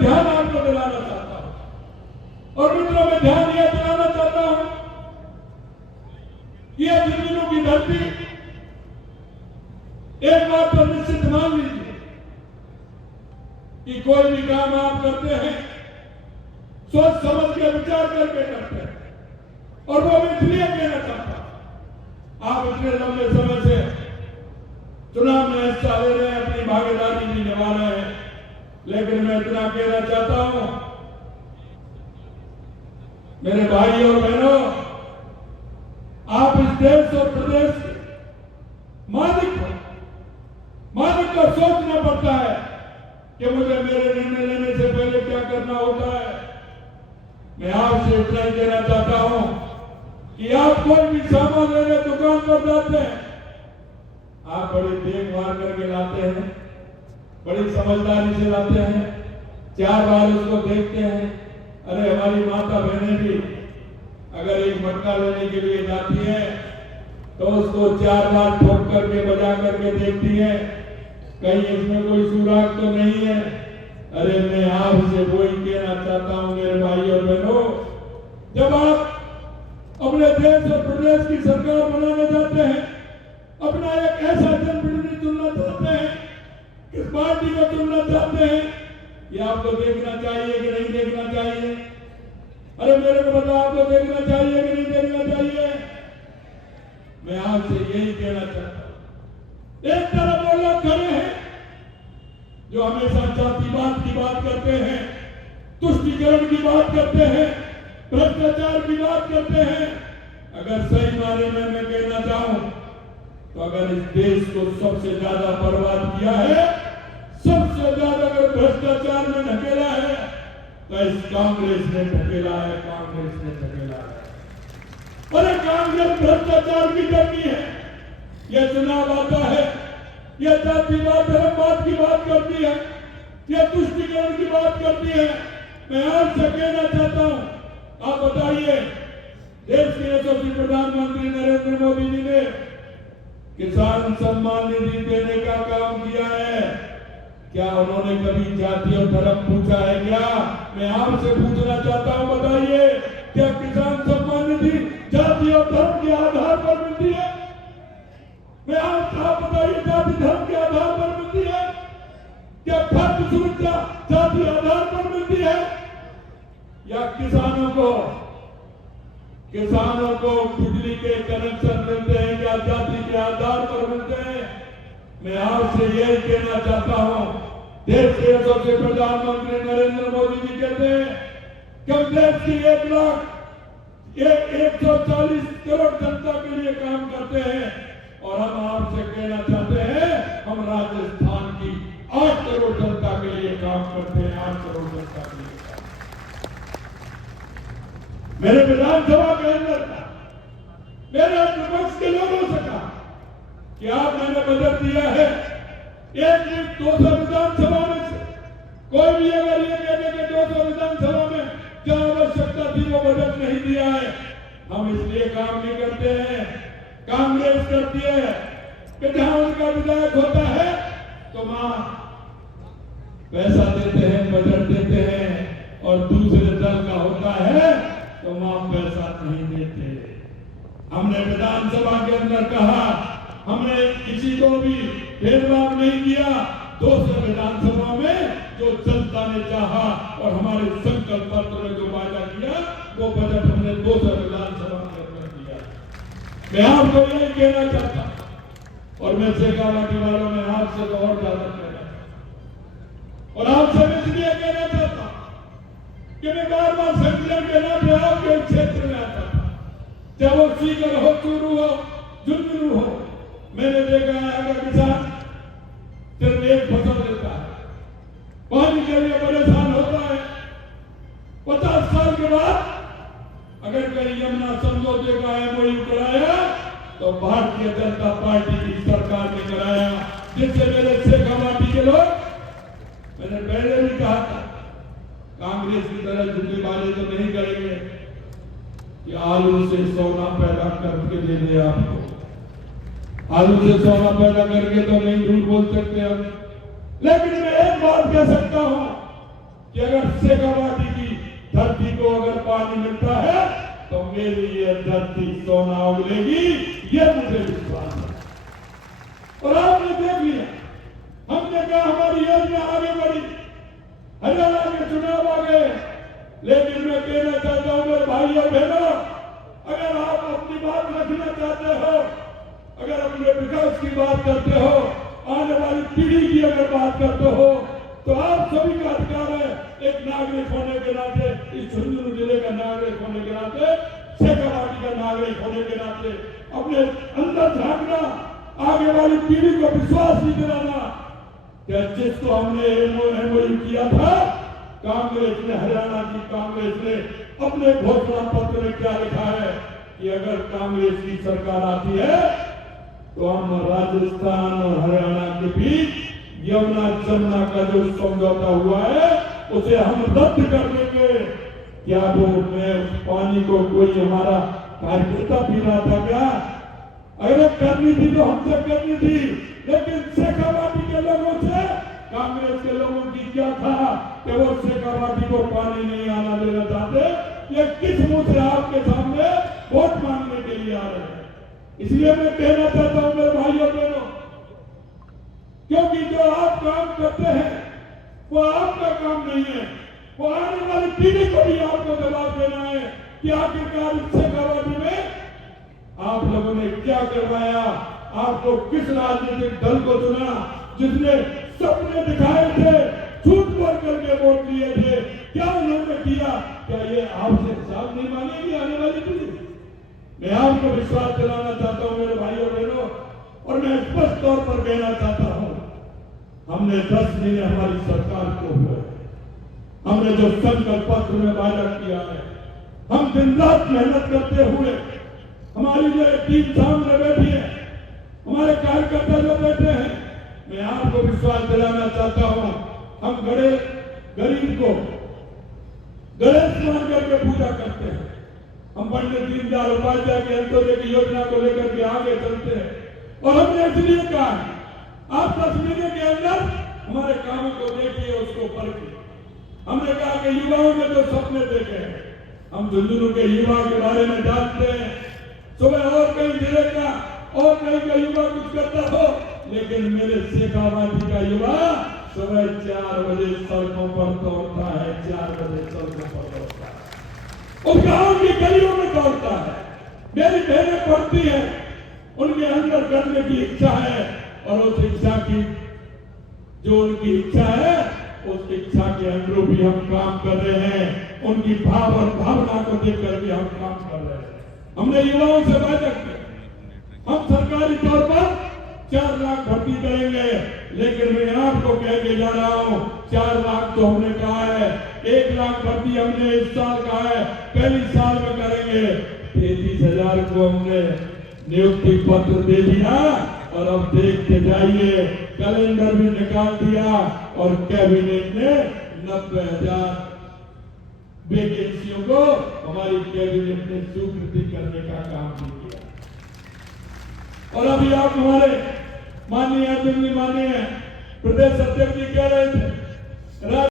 ध्यान आपको दिलाना चाहता हूं। और मित्रों, मैं ध्यान यह दिलाना चाहता हूं कि यह झुंझुनू की धरती, एक बात तो निश्चित मान लीजिए कि कोई भी काम आप करते हैं सोच समझ के विचार करके करते हैं। और वो मैं इसलिए कहना चाहता हूं, आप इतने लंबे समय से चुनाव में हिस्सा ले रहे हैं, अपनी भागीदारी भी निभा रहे हैं, लेकिन मैं इतना कहना चाहता हूं मेरे भाई और बहनों, आप इस देश और प्रदेश के मालिक को सोचना पड़ता है कि मुझे मेरे निर्णय लेने से पहले क्या करना होता है। मैं आपसे इतना ही कहना चाहता हूं कि आप कोई भी सामान लेने दुकान पर जाते हैं, आप बड़ी देखभाल करके लाते हैं, बड़ी समझदारी से लाते हैं, 4 बार उसको देखते हैं। अरे हमारी माता बहनें भी अगर एक मटका लेने के लिए जाती है तो उसको 4 बार ठोक करके बजा करके देखती है, कहीं इसमें कोई सुराग तो नहीं है। अरे मैं आपसे वही कहना चाहता हूं मेरे भाई और बहनों, जब आप अपने देश और प्रदेश की सरकार बनाने जाते हैं, अपना एक ऐसा जनप्रतिनिधि चुनना चाहते हैं, किस पार्टी को चुनना चाहते हैं, ये आपको देखना चाहिए कि नहीं देखना चाहिए? अरे मेरे को बताओ, आपको देखना चाहिए कि नहीं देखना चाहिए? मैं आपसे यही कहना चाहता हूं। एक तरफ वो लोग खड़े हैं जो हमेशा जातिवाद की बात करते हैं, तुष्टीकरण की बात करते हैं, भ्रष्टाचार की बात करते हैं। अगर सही मायने में मैं कहना चाहूं तो अगर इस देश को सबसे ज्यादा बर्बाद किया है, सबसे ज्यादा अगर भ्रष्टाचार में ढकेला है तो इस कांग्रेस ने ढकेला है, कांग्रेस ने ढकेला है। अरे कांग्रेस भ्रष्टाचार की करती है, यह चुनाव आता है, यह जातिवाद धर्मवाद की बात करती है, यह तुष्टीकरण की बात करती है। मैं आपसे कहना चाहता हूं, आप बताइए, देश के यशस्वी प्रधानमंत्री नरेंद्र मोदी जी ने किसान सम्मान निधि देने का काम किया है, क्या उन्होंने कभी जाति और धर्म पूछा है क्या? मैं आपसे पूछना चाहता हूं, बताइए, क्या किसान सम्मान निधि जाति और धर्म के आधार पर मिलती है? मैं आप बताइए, जाति धर्म के आधार पर मिलती है? क्या खाद्य सुरक्षा जाति आधार पर मिलती है? या किसानों को बिजली के कनेक्शन मिलते हैं, क्या जाति के आधार पर मिलते हैं? मैं आपसे यही कहना चाहता हूं, देश के यशस्वी प्रधानमंत्री नरेंद्र मोदी जी कहते हैं कि हम देश की 140 करोड़ जनता के लिए काम करते हैं, और हम आपसे कहना चाहते हैं हम राजस्थान की 8 करोड़ जनता के लिए काम करते हैं, 8 करोड़ जनता के लिए। मेरे विधानसभा के अंदर था, मेरे विपक्ष के लोगों से कहा कि आप मैंने बजट दिया है, एक 200 विधानसभा में से कोई भी अगर ये कहते कि 200 विधानसभा में क्या आवश्यकता थी वो बजट नहीं दिया है, हम इसलिए काम नहीं करते हैं। कांग्रेस करती है कि जहां उनका विधायक होता है तो वहां पैसा देते हैं, बजट देते हैं, और दूसरे दल का होता है तो वहां पैसा नहीं देते। हमने विधानसभा के अंदर कहा, हमने किसी को भी भेदभाव नहीं किया, 200 विधानसभा में जो जनता ने चाहा और हमारे संकल्प पत्र में जो वादा किया वो बजट हमने 200 विधानसभा के अंदर दिया। मैं आपको यही कहना चाहता हूं, और मैं शेखावाटी वालों में आपसे तो और ज्यादा कहना चाहता हूं, और आपसे मैं इसलिए कहना चाहता हूं कि मैं बार-बार संकलन के नाते आपके क्षेत्र में आता था, चाहे वो सीकर हो, चूरू हो, झुंझुनू हो। मैंने देखा है अगर किसान सिर्फ एक फसल लेता है, पानी के लिए परेशान होता है, 50 साल के बाद अगर कहीं यमुना समझौते का MOU कराया तो भारतीय जनता पार्टी की सरकार ने कराया, जिससे मेरे शेखावाटी के लोग, मैंने पहले भी कहा था, कांग्रेस की तरह जुम्मेवारी तो नहीं करेंगे कि आलू से सोना पैदा करके दे दे आपको। आलू से सोना पैदा करके तो नहीं झूठ बोल सकते हम, लेकिन मैं एक बात कह सकता हूं कि अगर शेखावाटी की धरती को अगर पानी मिलता है तो मेरी ये धरती सोना उगलेगी, ये मुझे विश्वास है। और आपने देख लिया, हमने कहा हमारी योजना आगे बढ़ी, हरियाणा के चुनाव आ गए, लेकिन मैं कहना चाहता हूं मेरे भाई और बहनों, अगर आप अपनी बात रखना चाहते हो, अगर अपने विकास की बात करते हो, आने वाली पीढ़ी की अगर बात करते हो, तो आप सभी का अधिकार है, एक नागरिक होने के नाते, इस झुंझुनू जिले का नागरिक होने के नाते, शेखावाटी का नागरिक होने के नाते अपने अंदर झांकना, आगे वाली पीढ़ी को विश्वास नहीं दिलाना कि जिसको हमने एमओयू किया था, कांग्रेस ने, हरियाणा की कांग्रेस ने अपने घोषणा पत्र में क्या लिखा है कि अगर कांग्रेस की सरकार आती है तो हम राजस्थान और हरियाणा के बीच यमुना जमुना का जो समझौता हुआ है उसे हम रद्द कर देंगे। क्या वो मैं उस पानी को कोई हमारा कार्यकर्ता पी रहा था क्या? अगर करनी थी तो हमसे करनी थी, लेकिन शेखावाटी के लोगों से, कांग्रेस के लोगों की क्या था कि वो शेखावाटी को पानी नहीं आना देना चाहते। ये किस मुंह से आपके सामने वोट मांगने के लिए आ रहे हैं? इसलिए मैं कहना चाहता हूं मेरे भाइयों बहनों, क्योंकि जो आप काम करते हैं वो आपका काम नहीं है, वो आने वाली पीढ़ी को भी आपको जवाब देना है कि आखिरकार शेखावाटी में आप लोगों ने क्या करवाया, आपको किस राजनीतिक दल को चुना जिसने सपने दिखाए थे, झूठ बोल करके वोट दिए थे, क्या उन्होंने किया? क्या ये आपसे हिसाब नहीं मांगेगी आने वाली पीढ़ी? मैं आपको विश्वास दिलाना चाहता हूं मेरे भाइयों बहनों, और मैं स्पष्ट तौर पर कहना चाहता हूं, हमने 10 महीने हमारी सरकार को हुए, हमने जो संकल्प पत्र में वादा किया है, हम दिन रात मेहनत करते हुए, हमारी जो टीम सामने बैठी है, हमारे कार्यकर्ता जो बैठे हैं, मैं आपको विश्वास दिलाना चाहता हूं, हम गरीब को गणेश मान करके पूजा करते हैं, हम पंडित दीनदयाल उपाध्याय के अंत्योदय की योजना को लेकर के आगे चलते हैं। और हमने इसलिए कहा आप 10 महीने के अंदर हमारे कामों को देखिए, उसको परखिए। हमने कहा कि युवाओं ने जो सपने देखे हैं, हम झुंझुनू के युवा के बारे में जानते हैं, सुबह और कई जिले का और कहीं का युवा कुछ करता हो, लेकिन मेरे शेखावाटी का युवा सुबह 4 बजे सड़कों पर दौड़ता है, 4 बजे सड़कों पर दौड़ता है, उस गांव की गलियों में दौड़ता है। मेरी बहनें पढ़ती हैं, उनके अंदर करने की इच्छा है, और उस इच्छा की जो उनकी इच्छा है, उस इच्छा के अनुरूप भी हम काम कर रहे हैं, उनकी भाव और भावना को देख करके हम काम कर रहे हैं। हमने युवाओं से वादा किया, हम सरकारी तौर पर 4 लाख भर्ती करेंगे, लेकिन मैं आपको कह के जा रहा हूं, 4 लाख तो हमने कहा है, 1 लाख भर्ती हमने इस साल कहा है, पहली साल में करेंगे। 33,000 को हमने नियुक्ति पत्र दे दिया, और अब देखते जाइए कैलेंडर भी निकाल दिया, और कैबिनेट ने 90,000 वैकेंसियों को हमारी कैबिनेट ने स्वीकृति करने का काम भी किया। और अभी आप हमारे माननीय प्रदेश अध्यक्ष जी कह रहे थे